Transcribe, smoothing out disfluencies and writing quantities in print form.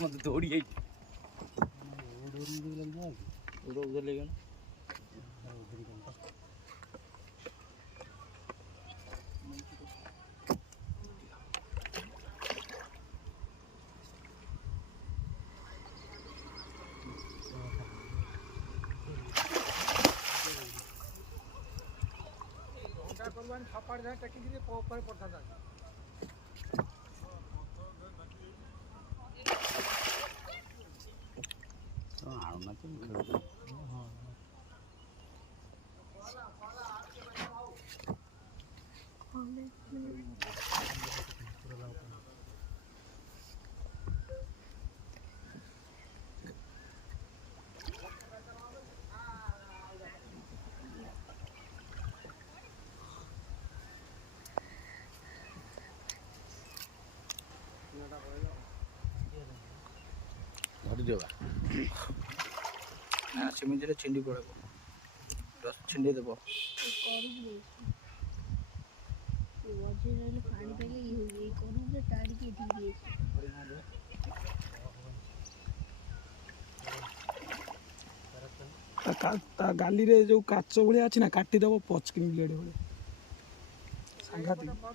मत दौड़ी आई उधर ले गया ना छापाड़ जाए टेक्निक ऊपर पड़ता था धरी देवा ना सेमिति छिंडी पड़े रस छिंडी देव गाली रे जो काच भाया अच्छी ना काटिदेव पचकिन ब्लेड भाई सांघातिक